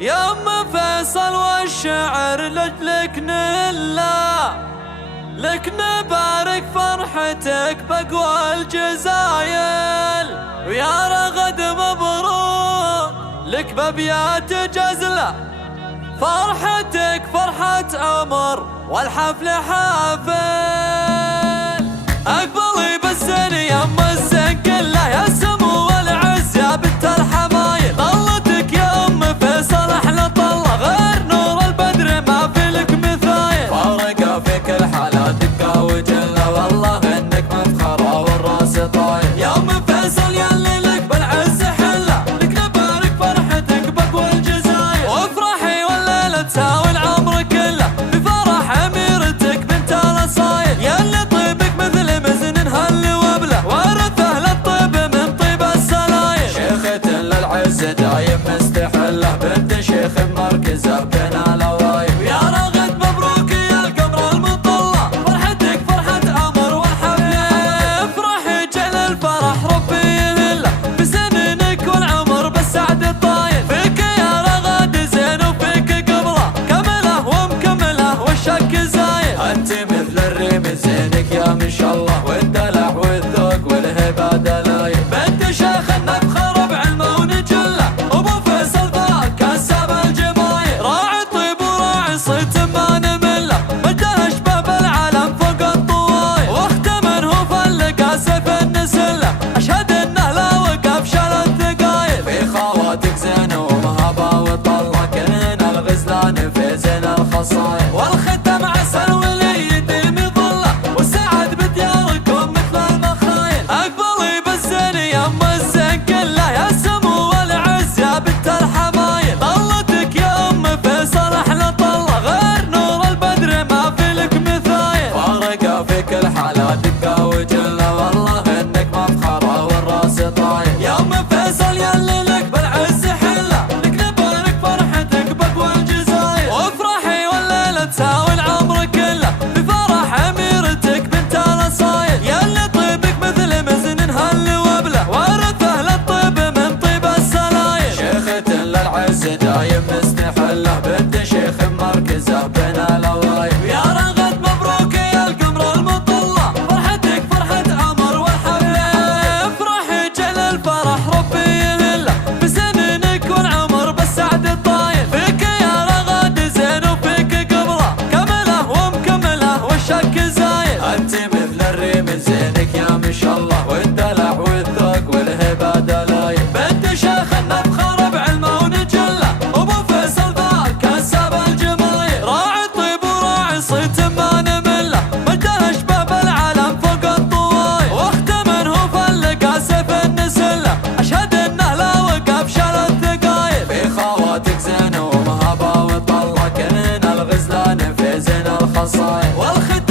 يا ام فيصل والشعر لجلك نلا، لك نبارك فرحتك بقوى الجزايل، ويا رغد مبروك لك بابيات جزلة، فرحتك فرحة عمر والحفل حافل. اقبلي بالزين يا ام الزين كله، يا سمو والعز يا بنت الحمايل، طلتك يا ام فيصل احلى طله، غير نور البدر ما في لك مثايل، فارقه في كل حالة دقه وجله، والله انك مفخره والراس طايل، يا ام فيصل ياللي لك بالعز حله، لك نبارك فرحتك بقوى الجزايل، وافرحي والليله تساوي العمر كله، بفرح اميرتك بنت الاصايل، ياللي طيبك مثل مزن هل وبله، ورثه للطيب من طيب السلايل، شيخة للعز دايم مستحله، بنت شيخ بمركزه بين الاوايل، يا رغد مبروك يا القمر المطله، فرحتك فرحة عمر والحفل، افرحي جعل الفرح ربي يهله، بسنينك والعمر بالسعد الطايل، فيك يا رغد زين وفيك قبله، كمله ومكمله والشك زايل، انت مثل الريم زينك يا ما شاء الله، والدلع والذوق والهبه دلايل، بنت شيخ نفخر بعلمه ونجله، ابو فيصل ذاك كسب الجمايل، راعي طيب وراعي صيت ما نمله، مده اشباب العالم فوق الطوايل، واختمن هو فلقى سيف النسله، اشهد انه لا وقف شال الثقايل، في خواتك زين ومهبه وطله، كلنا الغزلان في زين الخصايل، والختم عسل ولي يديم ظله، والسعد بدياركم مثل المخايل، اقبلي بالزين يا ام الزين كله، يا سمو والعز يا بنت الحمايل، طلتك يا ام فيصل احلى طله، غير نور البدر ما في لك مثايل، فارقه في كل حالة دقه وجله، والله انك مفخره والراس طايل، يا ام فيصل ياللي لك بالعز حله، لك نبارك فرحتك بقوى الجزايل، وافرحي والليله تساوي العمر كله، بفرح اميرتك بنت الاصايل، ياللي طيبك مثل مزن هل وبله، ورثه للطيب من طيب السلايل، شيخة للعز دايم مستحله، بنت شيخ بمركزه بين الاوايل، يا رغد مبروك يا القمر المطله، فرحتك فرحة عمر والحفل، افرحي جعل الفرح ربي يهله، بسنينك والعمر بالسعد الطايل، فيك يا رغد زين وفيك قبله، كمله ومكمله والشك زايل، انت مثل الريم زينك يا ما شاء الله، والدلع والذوق والهبه دلايل، بنت شيخ نفخر بعلمه ونجله، ابو فيصل ذاك كسب الجمايل، راعي طيب وراعي صيت ما نمله، مده اشباب العالم فوق الطوايل، واختمن هو فلقى سيف النسله، اشهد انه لا وقف شال الثقايل، في خواتك زين ومهبه وطله، كلنا الغزلان في زين الخصايل، والختم